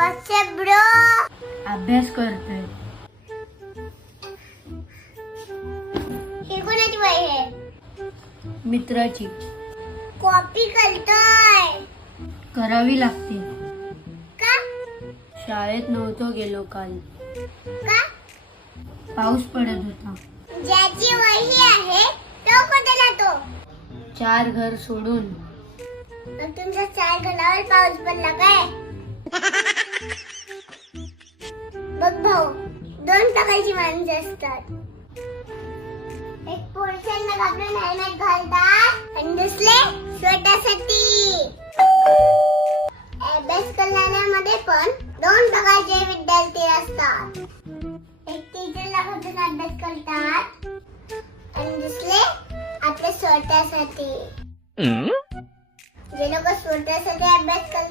WhatsApp bro. अभ्यास करतोय. हे कोणाची वही आहे? मित्राची. कॉपी करतोय. करावी लागते. का? शाळेत नव्हतो गेलो काल. का? पाऊस पडत होता. ज्याची वही आहे तो कुठे जातो? 4 घर सोडून. मग तुमच्या 4 घरावर पाऊस पडला काय? बघ भाऊ, 2 प्रकारची माणसं असतात. एक पोलिसांना घाबरून हेल्मेट घालतात आणि दुसरे स्वतःसाठी. अभ्यास करणाऱ्यामध्ये पण 2 प्रकारचे विद्यार्थी असतात. एक टीचरला घाबरून अभ्यास करतात आणि दुसरे आपल्या स्वतःसाठी.